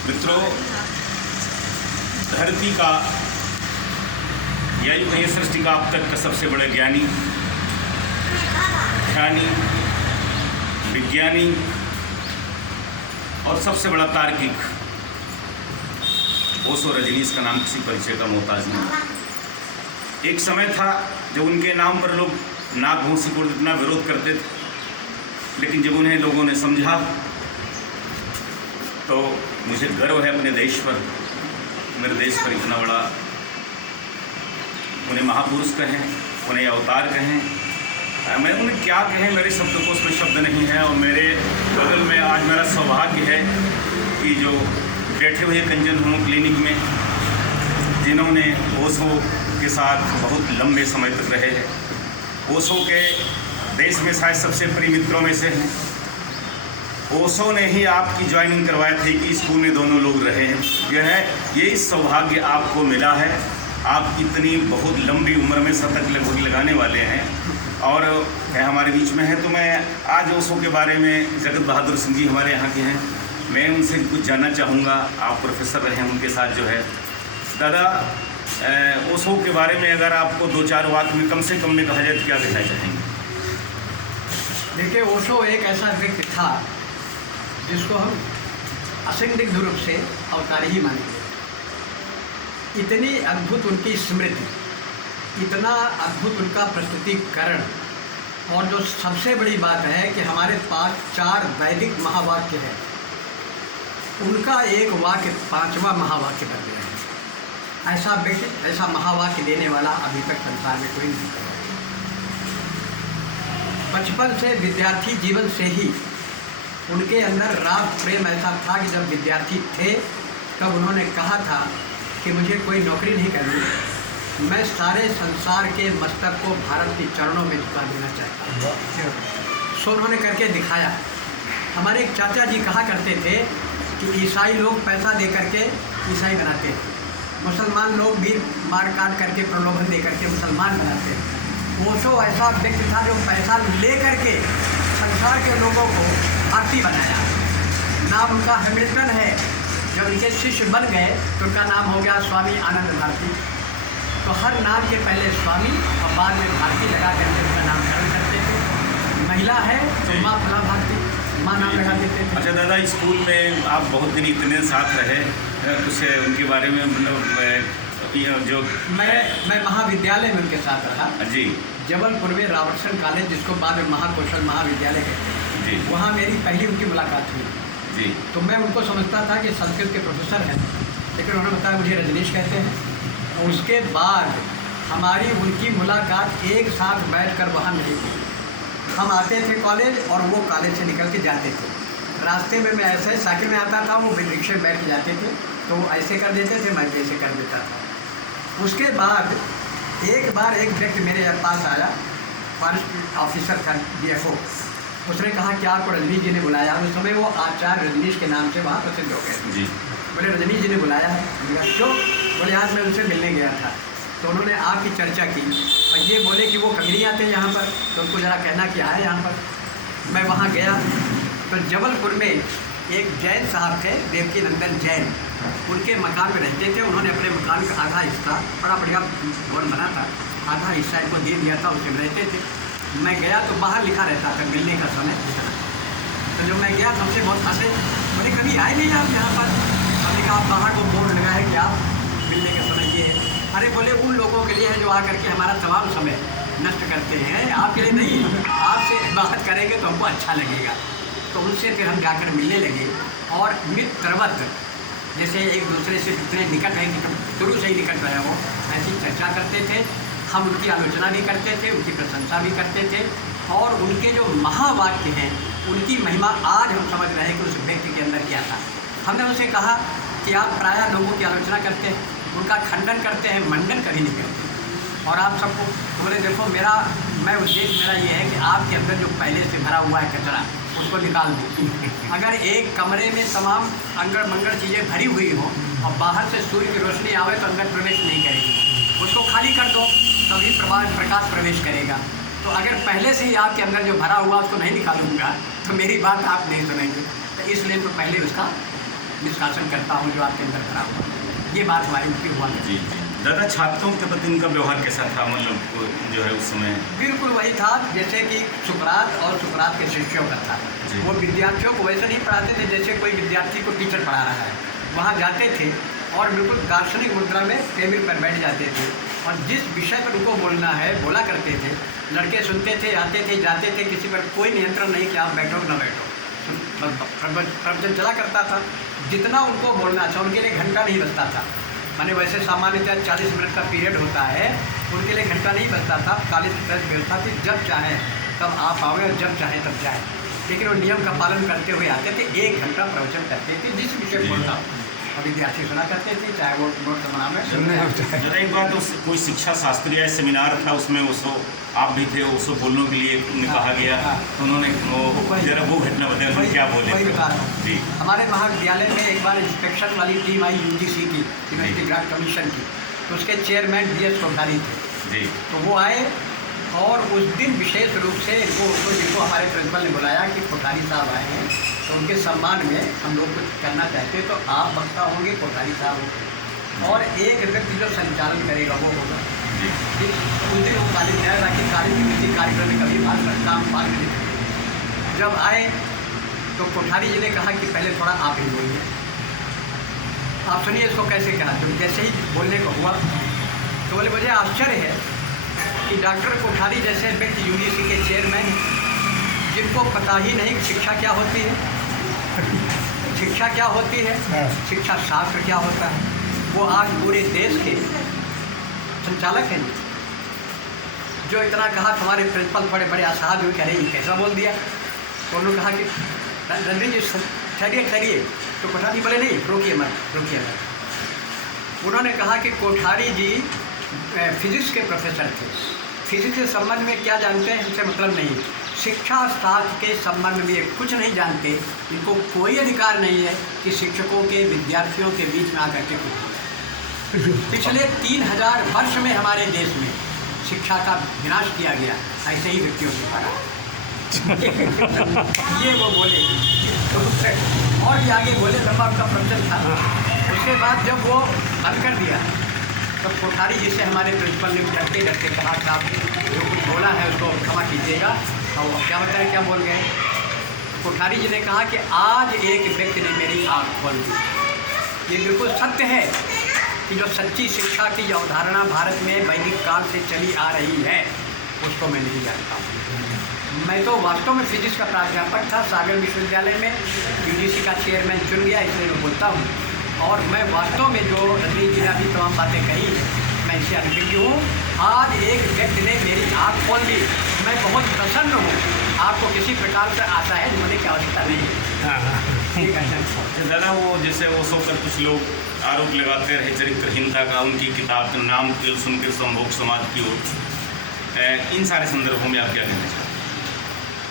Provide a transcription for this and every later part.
मित्रों, धरती का या यूँ कहिए सृष्टि का अब तक का सबसे बड़े ज्ञानी, ध्यानी, विज्ञानी और सबसे बड़ा तार्किक ओशो रजनीश का नाम किसी परिचय का मोहताज नहीं। एक समय था जब उनके नाम पर लोग नाक भूंसी को इतना विरोध करते थे, लेकिन जब उन्हें लोगों ने समझा तो मुझे गर्व है अपने देश पर, मेरे देश पर इतना बड़ा, उन्हें महापुरुष कहें, उन्हें अवतार कहें, मैं उन्हें क्या कहें, मेरे शब्दकोश में शब्द नहीं है। और मेरे बगल में आज मेरा सौभाग्य है कि जो बैठे हुए कंजन हों क्लिनिक में, जिन्होंने ओशो के साथ बहुत लंबे समय तक रहे हैं, ओशो के देश में शायद सबसे प्रिय मित्रों में से हैं। ओशो ने ही आपकी ज्वाइनिंग करवाया थी कि स्कूल में दोनों लोग रहे हैं। यही सौभाग्य आपको मिला है। आप इतनी बहुत लंबी उम्र में शतक लगभग लगाने वाले हैं और हमारे बीच में है। तो मैं आज ओशो के बारे में, जगत बहादुर सिंह जी हमारे यहाँ के हैं, मैं उनसे कुछ जानना चाहूँगा। आप प्रोफेसर रहे हैं उनके साथ जो है। दादा, ओशो के बारे में अगर आपको 2-4 वाक्य में कम से कम में कहा जाए तो क्या कहना चाहेंगे? देखिए, ओशो एक ऐसा व्यक्ति था जिसको हम असंदिग्ध रूप से अवतारी ही मानेंगे। इतनी अद्भुत उनकी स्मृति, इतना अद्भुत उनका प्रस्तुतिकरण, और जो सबसे बड़ी बात है कि हमारे पास 4 वैदिक महावाक्य है, उनका एक वाक्य 5वां महावाक्य बन गया है। ऐसा व्यक्ति, ऐसा महावाक्य देने वाला अभी तक संसार में कोई नहीं है। बचपन से, विद्यार्थी जीवन से ही उनके अंदर राग प्रेम ऐसा था कि जब विद्यार्थी थे तब उन्होंने कहा था कि मुझे कोई नौकरी नहीं करनी, मैं सारे संसार के मस्तक को भारत के चरणों में झुका देना चाहता हूँ। सो उन्होंने करके दिखाया। हमारे एक चाचा जी कहा करते थे कि ईसाई लोग पैसा दे करके ईसाई बनाते हैं, मुसलमान लोग भी मार काट करके प्रलोभन दे करके मुसलमान बनाते हैं। ओशो ऐसा व्यक्ति था जो पैसा ले करके संसार के लोगों को भारती बनाया। नाम उनका हैमिल्टन है। जब उनके शिष्य बन गए तो उनका नाम हो गया स्वामी आनंद भारती। तो हर नाम के पहले स्वामी और बाद में भारती लगा करके उनका नाम धारण करते थे। महिला है तो माँ फला भारती, माँ नाम लगा देते थे। अच्छा दादा, स्कूल में आप बहुत दिन इतने साथ रहे, कुछ उनके बारे में मतलब जो मैं महाविद्यालय में उनके साथ रहा जी, जबलपुर में रॉबर्टसन कॉलेज, जिसको बाद में महाकौशल महाविद्यालय कहते हैं जी, वहाँ मेरी पहली उनकी मुलाकात हुई जी। तो मैं उनको समझता था कि संस्कृत के प्रोफेसर हैं, लेकिन उन्होंने बताया मुझे रजनीश कहते हैं। और उसके बाद हमारी उनकी मुलाकात एक साथ बैठकर वहाँ नहीं हुई। हम आते थे कॉलेज और वो कॉलेज से निकल के जाते थे। रास्ते में मैं ऐसे साइकिल में आता था, वो रिक्शे में बैठ के जाते थे, तो वो ऐसे कर देते थे, मैं भी ऐसे कर देता था। उसके बाद एक बार एक व्यक्ति मेरे पास आया, फॉरेस्ट ऑफिसर था, DFO। उसने कहा कि आपको रजनीश जी ने बुलाया। उस समय वो आचार्य रजनीश के नाम से वहाँ प्रसिद्ध हो गए जी। बोले रजनीश जी ने बुलाया है। क्यों? बोले आज मैं उनसे मिलने गया था, तो उन्होंने आपकी चर्चा की और ये बोले कि वो कभी नहीं आते यहाँ पर, तो उनको ज़रा कहना कि आए यहाँ पर। मैं वहाँ गया तो जबलपुर में एक जैन साहब थे, देवकी नंदन जैन, उनके मकान में रहते थे। उन्होंने अपने मकान का आधा हिस्सा, बड़ा बढ़िया भवन बना था, आधा हिस्सा इनको दे दिया था, उसमें रहते थे। मैं गया तो बाहर लिखा रहता था मिलने का समय। तो जब मैं गया तो हमसे बहुत हंसे, बोले कभी आए नहीं आप यहाँ पर? हमने कहा बाहर वो बोर्ड लगा है कि आप मिलने का समय ये है। अरे बोले उन लोगों के लिए है जो आकर के हमारा तमाम समय नष्ट करते हैं, आपके लिए नहीं। आपसे बात करेंगे तो हमको अच्छा लगेगा। तो उनसे फिर हम जाकर मिलने लगे और मित्रवत, जैसे एक दूसरे से जितने निकट हैं, शुरू से ही निकट रहे वो, ऐसी चर्चा करते थे। हम उनकी आलोचना भी करते थे, उनकी प्रशंसा भी करते थे, और उनके जो महावाक्य हैं उनकी महिमा आज हम समझ रहे हैं कि उस व्यक्ति के अंदर क्या था। हमने उनसे कहा कि आप प्रायः लोगों की आलोचना करते हैं, उनका खंडन करते हैं, मंडन कभी नहीं करते, और आप सबको बोले देखो मैं उद्देश्य मेरा ये है कि आपके अंदर जो पहले से भरा हुआ है कचरा, उसको निकाल दो। अगर एक कमरे में तमाम अंगड़ मंगड़ चीज़ें भरी हुई हो और बाहर से सूर्य की रोशनी आवे तो अंदर प्रवेश नहीं करेगी, उसको खाली कर दो तभी प्रकाश प्रवेश करेगा। तो अगर पहले से ही आपके अंदर जो भरा हुआ उसको नहीं निकालूंगा तो मेरी बात आप नहीं सुनेंगे। तो इसलिए तो पहले उसका निष्कासन करता हूँ जो आपके अंदर भरा हुआ। ये बात हमारी उनकी हुआ जी जी। दादा, छात्रों के प्रति उनका व्यवहार कैसा था, मतलब जो है उस समय? बिल्कुल वही था जैसे कि सुकरात और सुकरात के शिष्यों का था। वो विद्यार्थियों को वैसे नहीं पढ़ाते थे जैसे कोई विद्यार्थी को टीचर पढ़ा रहा है। वहाँ जाते थे और बिल्कुल दार्शनिक मुद्रा में टेबल पर बैठ जाते थे और जिस विषय पर उनको बोलना है बोला करते थे। लड़के सुनते थे, आते थे, जाते थे, किसी पर कोई नियंत्रण नहीं कि आप बैठो ना बैठो, प्रवचन चला करता था। जितना उनको बोलना था उनके लिए घंटा नहीं बचता था। माने वैसे सामान्यतः 40 मिनट का पीरियड होता है, उनके लिए घंटा नहीं बचता था। 40 व्यवस्था थी, जब चाहें तब आप आओगे और जब चाहें तब जाएँ। लेकिन वो नियम का पालन करते हुए आते थे। 1 घंटा प्रवचन करते थे जिस विषय बोलता और विद्यार्थी सुना करते थे, चाहे वो नोट जमाना में। जरा एक बात, उस कोई शिक्षा शास्त्रीय सेमिनार था उसमें उसको आप भी थे, उसको बोलने के लिए उन्हें कहा गया, तो उन्होंने जरा वो घटना बताया, क्या बोले? वही बता रहा हूँ जी। हमारे महाविद्यालय में एक बार इंस्पेक्शन वाली टीम आई यूजीसी की, यूनिवर्सिटी ग्रांट कमीशन की, तो उसके चेयरमैन DS कोठारी थे जी। तो वो आए और उस दिन विशेष रूप से जिनको हमारे प्रिंसिपल ने बुलाया कि कोठारी साहब आए हैं, तो उनके सम्मान में हम लोग कुछ करना चाहते हैं, तो आप वक्ता होंगे, कोठारी साहब होंगे और एक व्यक्ति जो संचालन करेगा वो होगा। उस दिन वो कॉलेज में आया ताकि कॉलेज के किसी कार्यक्रम में कभी काम भाग नहीं। जब आए तो कोठारी जी ने कहा कि पहले थोड़ा आप ही बोलिए, आप सुनिए इसको कैसे कहा। तो जैसे ही बोलने को हुआ तो बोले मुझे आश्चर्य है कि डॉक्टर कोठारी जैसे व्यक्ति यूजीसी के चेयरमैन जिनको पता ही नहीं कि शिक्षा क्या होती है, शिक्षा क्या होती है, शिक्षा शास्त्र क्या होता है, वो आज पूरे देश के संचालक हैं। जो इतना कहा तुम्हारे प्रिंसिपल बड़े बड़े आसाद हुए, कह रहे ये कैसा बोल दिया। तो उन्होंने कहा कि रणवीर जी ठहरिए ठहरिए। तो कोठारी बोले नहीं, रोकिए मत रोकिए मत। उन्होंने कहा कि कोठारी जी फिजिक्स के प्रोफेसर थे, फिजिक्स के संबंध में क्या जानते हैं हमसे मतलब नहीं, शिक्षा शास्त्र के संबंध में ये कुछ नहीं जानते। इनको कोई अधिकार नहीं है कि शिक्षकों के विद्यार्थियों के बीच में आकर के कुछ। पिछले 3000 वर्ष में हमारे देश में शिक्षा का विनाश किया गया ऐसे ही व्यक्तियों के द्वारा। ये वो बोले तो और भी आगे बोले, लंबा उनका प्रवचन था। उसके बाद जब वो बंद कर दिया तब कोठारी जी से हमारे प्रिंसिपल ने डरते डरते कहा कि आप जो कुछ बोला है उसको क्षमा कीजिएगा। और क्या बताया, क्या बोल गए। कोठारी जी ने कहा कि आज एक व्यक्ति ने मेरी आँख खोल दी। ये बिल्कुल सत्य है कि जो सच्ची शिक्षा की अवधारणा भारत में वैदिक काल से चली आ रही है उसको मैं नहीं जानता। मैं तो वास्तव में फिजिक्स का प्राध्यापक था सागर विश्वविद्यालय में, यूजीसी का चेयरमैन चुन गया, इसलिए मैं बोलता हूँ। और मैं वास्तव में जो रजनीश जी ने अभी तमाम बातें कही मैं इससे अभिज्ञ हूँ। आज एक व्यक्ति ने मेरी आँख खोल दी, मैं बहुत प्रसन्न हूँ। आपको किसी प्रकार से आशा है होने की आवश्यकता नहीं है। ठीक है दादा, वो जैसे वो सब पर कुछ लोग आरोप लगाते रहे चरित्रहीनता का, उनकी किताब का नाम सुनकर संभोग समाज की ओर, इन सारे संदर्भों में आप क्या कहना चाहते हैं?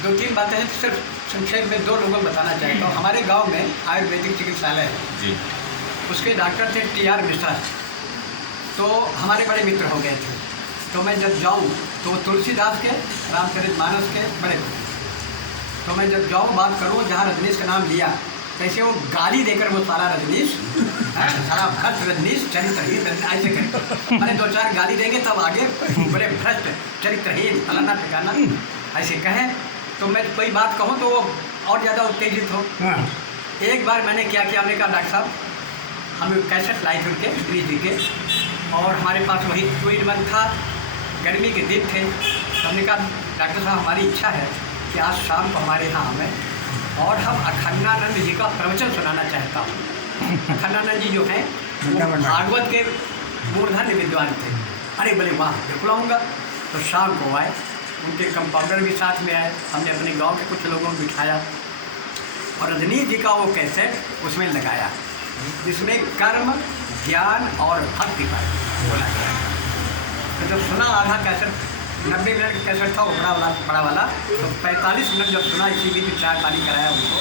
2-3 बातें हैं, सिर्फ संक्षेप में 2 लोगों को बताना चाहता हूँ। हमारे गांव में आयुर्वेदिक चिकित्सालय है जी, उसके डॉक्टर थे TR मिश्रा, तो हमारे बड़े मित्र हो गए थे। तो मैं जब जाऊँ तो तुलसीदास के रामचरितमानस के बड़े थे, तो मैं जब जाऊँ बात करूँ जहाँ रजनीश का नाम लिया कैसे वो गाली देकर वो सारा रजनीश सारा भ्रष्ट रजनीश चरित्रहीन ऐसे करके मैंने 2-4 गाली देंगे तब आगे बड़े भ्रष्ट चरित्रहीन फलाना ठिकाना ऐसे कहें। तो मैं कोई बात कहूँ तो वो और ज़्यादा उत्तेजित हो। एक बार मैंने क्या किया, हमने कहा डॉक्टर साहब हम कैसेट लाए थे उनके श्री जी के और हमारे पास वही 2-in-1 था, गर्मी के दिन थे। तो हमने कहा डॉक्टर साहब हमारी इच्छा है कि आज शाम को हमारे यहाँ हमें और हम अखंडानंद जी का प्रवचन सुनाना चाहता हूँ। अखंडानंद जी जो हैं वो भागवत के मूर्धन्य विद्वान थे। अरे बोले वाह बिल्कुल आऊँगा। तो शाम को आए, उनके कंपाउंडर भी साथ में आए, हमने अपने गांव के कुछ लोगों को बिठाया और रजनीश जी का वो कैसेट उसमें लगाया जिसमें कर्म ज्ञान और भक्ति पर बोला गया। तो जब सुना आधा कैसेट 90 मिनट का कैसेट था वो बड़ा वाला, तो 45 मिनट जब सुना इसी बीच चाय पानी कराया उनको।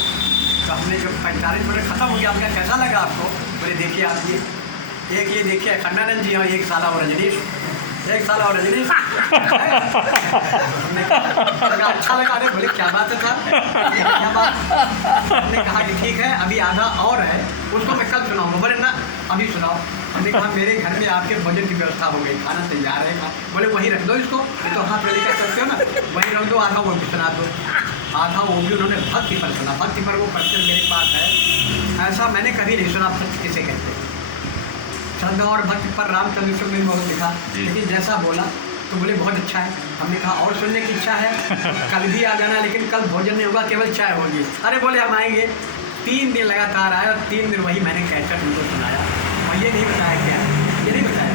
तो हमने जब 45 मिनट ख़त्म हो गया, आपका कैसा लगा आपको? बोले देखिए आप ये देखिए अखंडानंद जी और एक साला वो रजनीश। 1 साल और रजनीश। हमने कहा अच्छा लगा। अरे बोले क्या बात है सर, क्या बात? हमने कहा कि ठीक है, अभी आधा और है, उसको मैं कल सुनाऊंगा। बोले ना अभी सुनाओ। हमने कहा मेरे घर में आपके भोजन की व्यवस्था हो गई, खाना तैयार है। बोले वहीं रख दो इसको, ये तो हाथ में लेकर चलते हो ना, वहीं रख दो, आधा वो भी सुना दो। आधा वो भी उन्होंने भक्ति पर सुना। भक्ति पर वो प्रश्न मेरे पास है, ऐसा मैंने कभी नहीं सुना। भक्ति किसे कहते? श्रद्धा और भक्ति पर रामचंद्र ने बहुत लिखा, लेकिन जैसा बोला तो बोले बहुत अच्छा है। हमने कहा और सुनने की इच्छा है, कल भी आ जाना, लेकिन कल भोजन नहीं होगा, केवल चाय होगी। अरे बोले हम आएंगे। 3 दिन लगातार आए और 3 दिन वही मैंने कैसेट उनको सुनाया और ये नहीं बताया क्या है, ये नहीं बताया।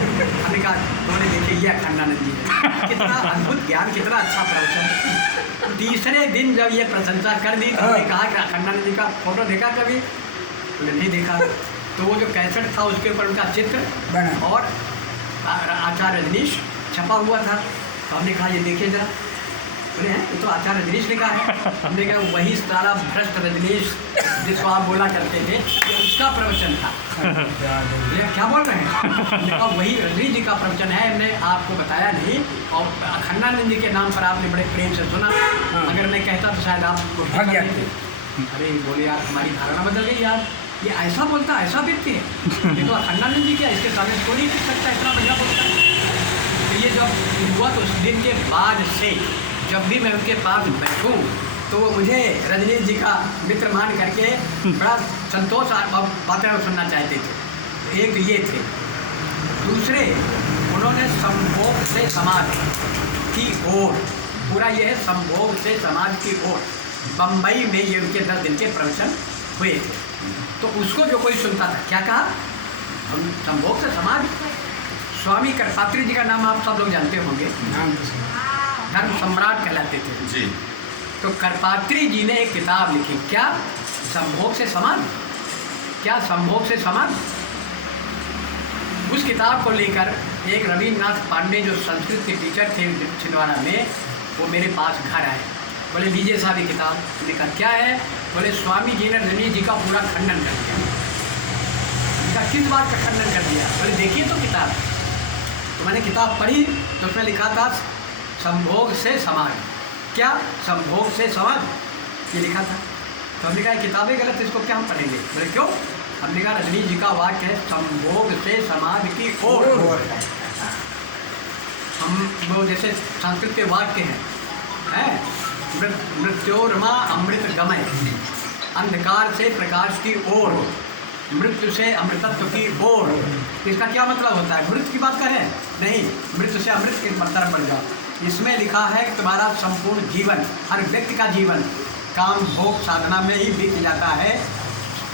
हमने कहा बोले देखिए ये अखंडानंद जी है, कितना अद्भुत ज्ञान, कितना अच्छा प्रवचन। तीसरे दिन जब ये प्रशंसा कर दी तो हमने कहा कि अखंडानंद जी का फोटो देखा कभी? बोले नहीं देखा। तो वो जो कैसेट था उसके ऊपर उनका चित्र और आचार्य रजनीश छपा हुआ था। तो हमने कहा ये देखिए जरा। बोले हैं ये तो आचार्य रजनीश लिखा है। हमने कहा वही सारा भ्रष्ट रजनीश जिसको आप बोला करते थे, ये उसका प्रवचन था। क्या बोल रहे हैं? हमने कहा वही रजनीश जी का प्रवचन है, हमने आपको बताया नहीं। और अखंडानंद जी के नाम पर आपने बड़े प्रेम से सुना, अगर मैं कहता तो शायद आप भाग जाते। अरे बोले यार हमारी धारणा बदल गई यार, ये ऐसा बोलता, ऐसा व्यक्ति है, ये तो अखंडानंद जी क्या, इसके सामने कोई नहीं टिक सकता, इतना बढ़िया बोलता है। तो ये जब हुआ तो उस दिन के बाद से जब भी मैं उनके पास बैठूं तो वो मुझे रजनीश जी का मित्र मान करके बड़ा संतोष बातें सुनना चाहते थे। एक ये थे। दूसरे उन्होंने संभोग से समाज की ओर, पूरा ये है संभोग से समाज की ओर, बम्बई में ये उनके 10 दिन के प्रवचन हुए थे। तो उसको जो कोई सुनता था, क्या कहा? हम संभोग से समाज। स्वामी करपात्री जी का नाम आप सब लोग जानते होंगे, धर्म सम्राट कहलाते थे जी। तो करपात्री जी ने एक किताब लिखी, क्या? संभोग से समाज। क्या संभोग से समाज? उस किताब को लेकर एक रविन्द्रनाथ पांडे जो संस्कृत के टीचर थे छिंदवाड़ा में, वो मेरे पास घर आए। बोले लीजिए साहब ये किताब। मैंने कहा क्या है? बोले स्वामी जी ने रजनीश जी का पूरा खंडन कर दिया। मैंने कहा किस बात का खंडन कर दिया? बोले देखिए तो किताब। तो मैंने किताब पढ़ी तो उसमें लिखा था संभोग से समाज। क्या? संभोग से समाज ये लिखा था। तो हमने कहा किताबें गलत, इसको क्या हम पढ़ेंगे? बोले क्यों? हमने कहा रजनीश जी का वाक्य है संभोग से समाज की ओर। हम वो जैसे संस्कृत के वाक्य हैं, मृत्योर्मा अमृत गमय, अंधकार से प्रकाश की ओर, मृत्यु से अमृतत्व की ओर। इसका क्या मतलब होता है? मृत्यु की बात करें? नहीं, मृत्यु से अमृत की तरफ बढ़ जाओ। इसमें लिखा है कि तुम्हारा संपूर्ण जीवन, हर व्यक्ति का जीवन काम भोग साधना में ही बीत जाता है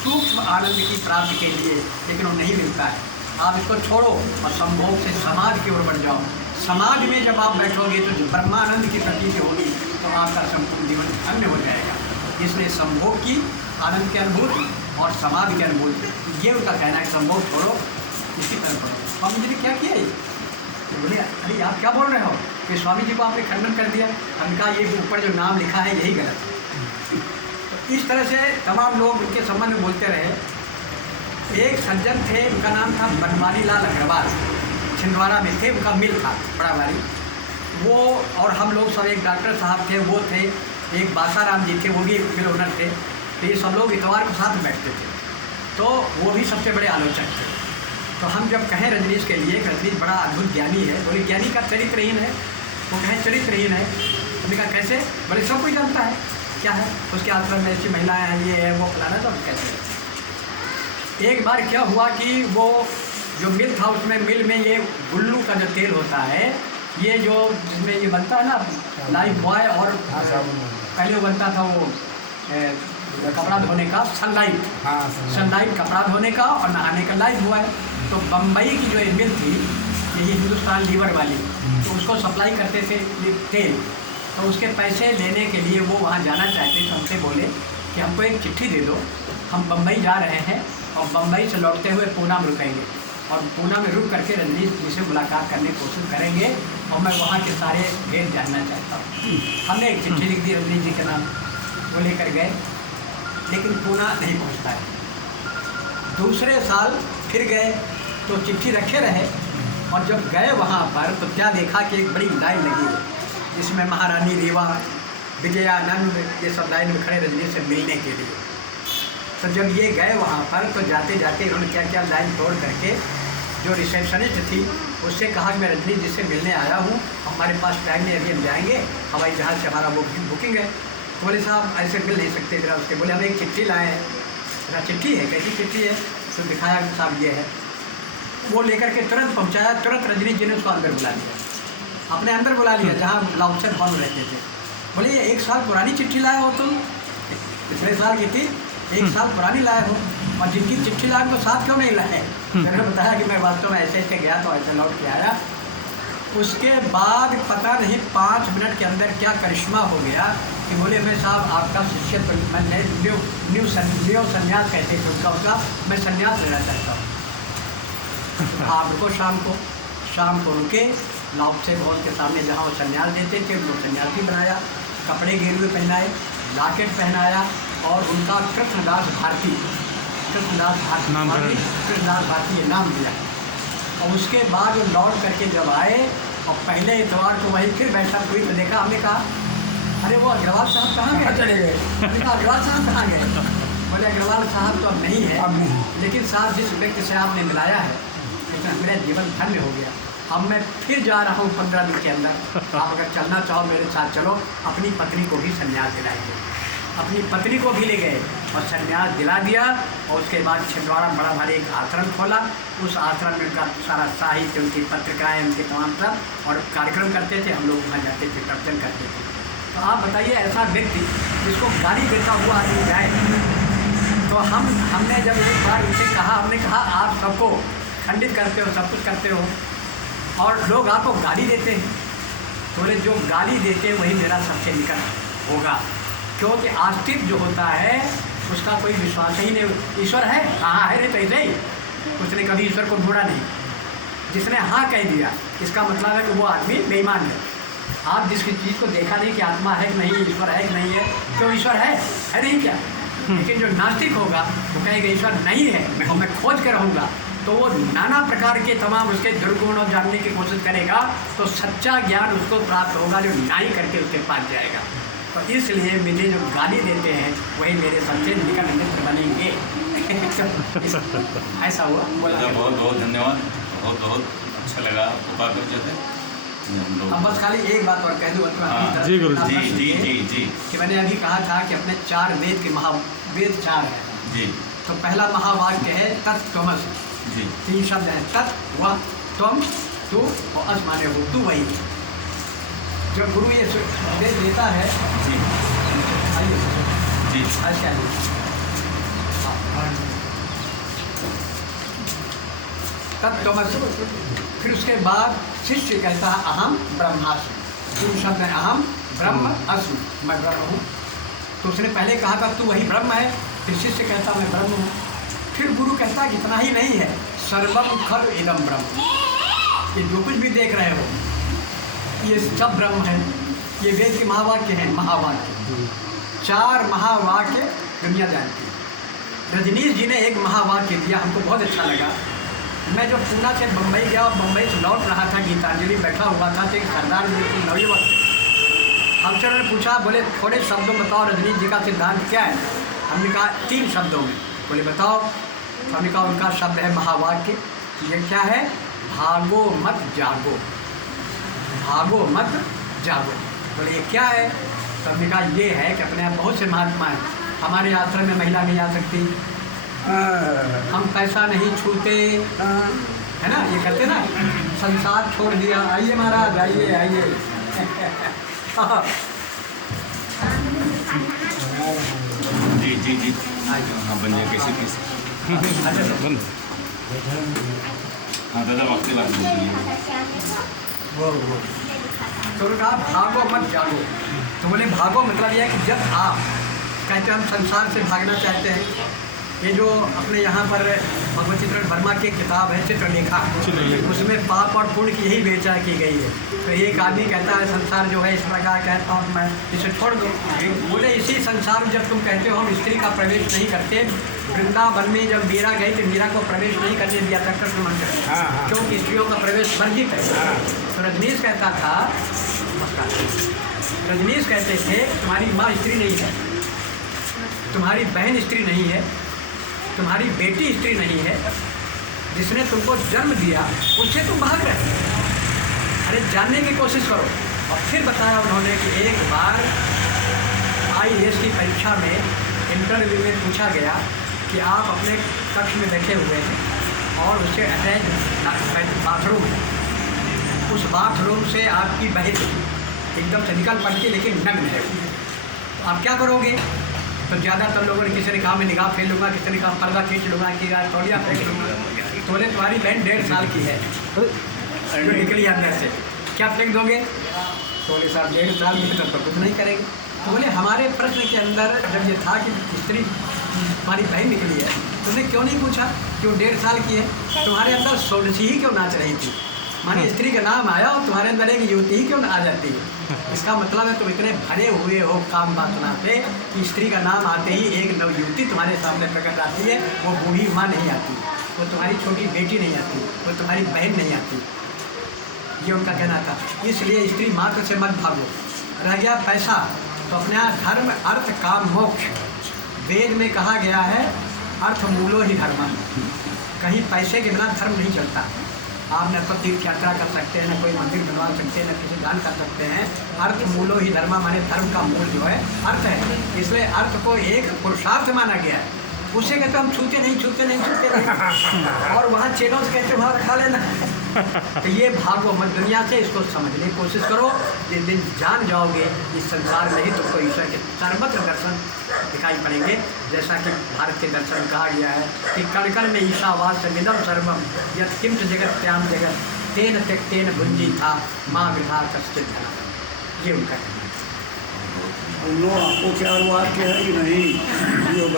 सूक्ष्म आनंद की प्राप्ति के लिए, लेकिन वो नहीं मिलता है। आप इसको छोड़ो और संभोग से समाज की ओर बढ़ जाओ। समाज में जब आप बैठोगे तो जो ब्रह्मानंद की प्रतीति होगी तो आपका संपूर्ण जीवन धन्य हो जाएगा। इसलिए संभोग की आनंद की अनुभूति और समाज की अनुभूति, ये उनका कहना है। संभोग छोड़ो, इसी तरह पढ़ो। अब मुझे क्या किया ये? तो बोले अरे आप क्या बोल रहे हो कि स्वामी जी को आपने खंडन कर दिया? हमने कहा ये ऊपर जो नाम लिखा है यही गलत है। तो इस तरह से तमाम लोग उनके संबंध में बोलते रहे। एक सज्जन थे, उनका नाम था बनवारी लाल अग्रवाल, छिंदवाड़ा में थे, उनका मिल था बड़ा भारी। वो और हम लोग सब, एक डॉक्टर साहब थे वो थे, एक बासाराम जी थे वो भी मिल ओनर थे। तो ये सब लोग इतवार के साथ बैठते थे, तो वो भी सबसे बड़े आलोचक थे। तो हम जब कहें रजनीश के लिए रजनीश बड़ा अद्भुत ज्ञानी है, बोले ज्ञानी का चरित्रहीन है। वो कहें चरित्रहीन है। हमने कहा कैसे? बोले सब कोई जानता है क्या है उसके आश्रम में, ऐसी महिलाएं हैं, ये है वो फलाना। तो कैसे? एक बार क्या हुआ कि वो जो मिल था उसमें, मिल में ये गुल्लू का जो तेल होता है, ये जो जिसमें ये बनता है ना लाइफ बॉय, और पहले वो बनता था वो कपड़ा धोने का सनलाइट, सनलाइट कपड़ा धोने का और नहाने का लाइफ बॉय। तो बम्बई की जो मिल थी ये हिंदुस्तान लीवर वाली, तो उसको सप्लाई करते थे ये तेल। तो उसके पैसे लेने के लिए वो वहाँ जाना चाहते थे। हमसे बोले कि हमको एक चिट्ठी दे दो, हम बम्बई जा रहे हैं और बम्बई से लौटते हुए पूना में रुकेंगे और पूना में रुक करके रजनीश जी से मुलाकात करने की कोशिश करेंगे और मैं वहाँ के सारे भेद जानना चाहता हूँ। हमने एक चिट्ठी लिख दी रजनीश जी के नाम, वो लेकर गए, लेकिन पूना नहीं पहुँच पाए। दूसरे साल फिर गए तो चिट्ठी रखे रहे, और जब गए वहाँ पर तो क्या देखा कि एक बड़ी लाइन लगी है जिसमें महारानी रीवा, विजयानंद ये सब लाइन में खड़े रजनी से मिलने के लिए। तो जब ये गए वहाँ पर तो जाते जाते उन्होंने क्या क्या लाइन तोड़ करके जो रिसेप्शनिस्ट थी उससे कहा कि मैं रजनी जी से मिलने आया हूँ, हमारे पास टाइम नहीं, अभी हम जाएंगे, हवाई जहाज़ से हमारा बुकिंग है। तो बोले साहब ऐसे मिल नहीं सकते जरा उसके। बोले हम एक चिट्ठी लाए हैं। मेरा चिट्ठी है? कैसी चिट्ठी है? तो दिखाया कि साहब ये है। वो लेकर के तुरंत पहुँचाया, तुरंत रजनी जी ने उसको अंदर बुला लिया, अपने अंदर बुला लिया जहाँ लाउंसर बंद रहते थे। बोले ये 1 साल पुरानी चिट्ठी लाए हो तुम? पिछले साल की थी, 1 साल पुरानी लाए हो, और जिनकी चिट्ठी लाए उनको साथ क्यों नहीं लाए? मैंने बताया कि मैं वास्तव में ऐसे गया तो ऐसे लौट के आया। उसके बाद पता नहीं 5 मिनट के अंदर क्या करिश्मा हो गया कि बोले मैं साहब आपका शिष्य, तो मैं न्यू संन्यास कहते थे उसका, मैं संन्यास लेना चाहता हूँ। आप रुको, शाम को रुके, लाउसे भवन के सामने जहाँ वो संन्यास देते थे उनको सन्यासी बनाया, कपड़े गेरुए पहनाए, लॉकेट पहनाया और उनका कृष्णदास भारती ये नाम दिया। और उसके बाद वो लौट करके जब आए और पहले इतवार को वही फिर बैठक हुई तो देखा, हमने कहा अरे वो अग्रवाल साहब कहाँ गए? चले गए। हमने कहा अग्रवाल साहब कहाँ गए? बोले अग्रवाल साहब तो अब नहीं है, अब नहीं। लेकिन साहब जिस व्यक्ति से आपने मिलाया है लेकिन मेरा जीवन धन्य हो गया। अब मैं फिर जा रहा हूँ 15 दिन के अंदर, आप अगर चलना चाहो मेरे साथ चलो। अपनी पत्नी को भी संन्यास दिलाएंगे। अपनी पत्नी को भी ले गए और संन्यास दिला दिया। और उसके बाद छिंदवाड़ा बड़ा भारी एक आश्रम खोला। उस आश्रम में उनका सारा साहित्य, उनकी पत्रिकाएँ, उनके तमाम सब और कार्यक्रम करते थे। हम लोग वहाँ जाते थे, प्रवचन करते थे। तो आप बताइए ऐसा व्यक्ति जिसको गाली देता हुआ आदमी जाए तो हमने जब एक बार उनसे कहा, हमने कहा आप सबको खंडित करते हो, सब कुछ करते हो और लोग आपको गाली देते हैं। तो बोले जो गाली देते हैं वही मेरा सबसे निकट होगा, क्योंकि आस्तिक जो होता है उसका कोई विश्वास ही नहीं। ईश्वर है, हाँ है, नहीं तो ऐसे ही उसने कभी ईश्वर को ढूंढा नहीं। जिसने हाँ कह दिया इसका मतलब है कि वो आदमी बेईमान है। आप जिस चीज़ को देखा नहीं कि आत्मा है कि नहीं, ईश्वर है कि नहीं है, तो ईश्वर है नहीं क्या? लेकिन जो नास्तिक होगा वो कहेगा ईश्वर नहीं है और मैं खोज कर रहूँगा, तो वो नाना प्रकार के तमाम उसके दुर्गुण और जानने की कोशिश करेगा तो सच्चा ज्ञान उसको प्राप्त होगा जो नाई करके उसके पास जाएगा। तो इसलिए मुझे जो गाली देते हैं वही मेरे सबसे निकट मित्र बनेंगे। ऐसा हुआ। बहुत बहुत धन्यवाद, बहुत बहुत अच्छा लगा आपको बात जो है। अब बस खाली एक बात और कह दूँ जी गुरु जी जी जी जी कि मैंने अभी कहा था कि अपने 4 वेद के महावेद 4 हैं जी। तो पहला महावाक्य है तत्त्वमसि जी। 3 शब्द हैं, तत् वह, त्वम, तू और अस माने हो, तू वही। जब गुरु ये वेद देता है जी आइए जी अच्छा तत्त्वमसि। फिर उसके बाद शिष्य कहता है अहम ब्रह्मास्मि। 3 शब्द है, अहम ब्रह्म अस्मि, मैं ब्रह्म हूँ। तो उसने पहले कहा था तू वही ब्रह्म है, फिर शिष्य कहता मैं ब्रह्म हूँ। फिर गुरु कहता कि इतना ही नहीं है, सर्वम खलु इदं ब्रह्म। ये जो कुछ भी देख रहे हो ये सब ब्रह्म है। ये वेद के महावाक्य हैं, महावाक्य 4 महावाक्य दुनिया जानती है। रजनीश जी ने एक महावाक्य दिया, हमको बहुत अच्छा लगा। मैं जब पूना से बम्बई गया और बम्बई से लौट रहा था, गीतांजलि बैठा हुआ था तो एक सरदार जी की नौयुवक हमसे उन्होंने पूछा, बोले थोड़े शब्दों में बताओ रजनीश जी का सिद्धांत क्या है? हमने कहा 3 शब्दों में। बोले बताओ। तो हमने कहा उनका शब्द है महावाक्य। ये क्या है? भागो मत जागो, भागो मत जागो। बोले ये क्या है? तो हमने कहा ये है कि अपने यहाँ बहुत से महात्मा हैं, हमारे आश्रम में महिला नहीं आ सकती, हम पैसा नहीं छूते, है ना, ये कहते ना संसार छोड़ दिया। आइए महाराज, आइए आइए। जी जी जी हाँ बन जाए कैसे कैसे हाँ दादा वक्त बात तो उन्होंने कहा भागो मत जागो। तो बोले भागो मतलब यह है कि जब आप कहते हैं हम संसार से भागना चाहते हैं ये जो अपने यहाँ पर भगवत चित्रण वर्मा की किताब है चित्रलेखा, उसमें पाप और पुण्य की यही विवेचना की गई है। तो एक आदमी कहता है संसार जो है इस प्रकार का है, तो मैं इसे छोड़ दो। बोले इसी संसार में जब तुम कहते हो हम स्त्री का प्रवेश नहीं करते, वृंदावन में जब मीरा गई तो मीरा को प्रवेश नहीं करने दिया था कृष्ण मंदिर, क्योंकि स्त्रियों का प्रवेश वर्जित है। तो रजनीश कहता था, रजनीश कहते थे तुम्हारी माँ स्त्री नहीं है, तुम्हारी बहन स्त्री नहीं है, तुम्हारी बेटी स्त्री नहीं है, जिसने तुमको जन्म दिया उससे तुम भाग रहे। अरे जानने की कोशिश करो। और फिर बताया उन्होंने कि एक बार IAS की परीक्षा में इंटरव्यू में पूछा गया कि आप अपने कक्ष में बैठे हुए हैं और उससे अटैच बाथरूम है, उस बाथरूम से आपकी बहन एकदम से निकल पड़ती लेकिन नग्न है, तो आप क्या करोगे? तो ज़्यादातर लोगों ने किसी ने कहा मैं निगाह फेर लूँगा, किसी ने कहा पर्दा खींच लूँगा, कि तौलिया फेंक लूँगा। तो बोले तुम्हारी बहन 1.5 साल की है जो निकली अंदर से, क्या फेंक दोगे? तो बोले साहब 1.5 साल की तब तो कुछ नहीं करेंगे। तो बोले हमारे प्रश्न के अंदर जब ये था कि स्त्री तुम्हारी बहन निकली है, तुमने क्यों नहीं पूछा कि वो 1.5 साल की है? तुम्हारे अंदर सोडसी ही क्यों नाच रही थी? मानी स्त्री का नाम आया और तुम्हारे अंदर एक युवती ही क्यों आ जाती है? इसका मतलब है तुम इतने भरे हुए हो काम वासना पे कि स्त्री का नाम आते ही एक नव युवती तुम्हारे सामने प्रकट आती है। वो बूढ़ी माँ नहीं आती, वो तुम्हारी छोटी बेटी नहीं आती, वो तुम्हारी बहन नहीं आती। ये उनका कहना था। इसलिए स्त्री मात्र से मत भागो। रह गया पैसा, तो अपना धर्म अर्थ काम मोक्ष, वेद में कहा गया है अर्थ मूलो ही धर्म। कहीं पैसे के बिना धर्म नहीं चलता। आप न तो तीर्थ यात्रा कर सकते हैं, न कोई मंदिर बनवा सकते हैं, न किसी दान कर सकते हैं। अर्थ मूलो ही धर्म, माने धर्म का मूल जो है अर्थ है। इसलिए अर्थ को एक पुरुषार्थ माना गया है। उसे कहते हम छूते नहीं छूते नहीं छूते नहीं, और वहाँ चेलों से कहते वहाँ खा लेना। तो ये भागो मत दुनिया से, इसको समझने की कोशिश करो। जिस दिन जान जाओगे इस संसार में ही तुमको ईश्वर के सर्वत्र दर्शन दिखाई पड़ेंगे। जैसा कि भारत के दर्शन कहा गया है कि कण कण में ईशावास विदम सर्वम यत् किंच जगत त्याम जगत तेन त्यक्तेन भुंजी था माँ गृहा कश्चित धना। ये उनका उन लोग आपको क्या वाक्य है कि नहीं?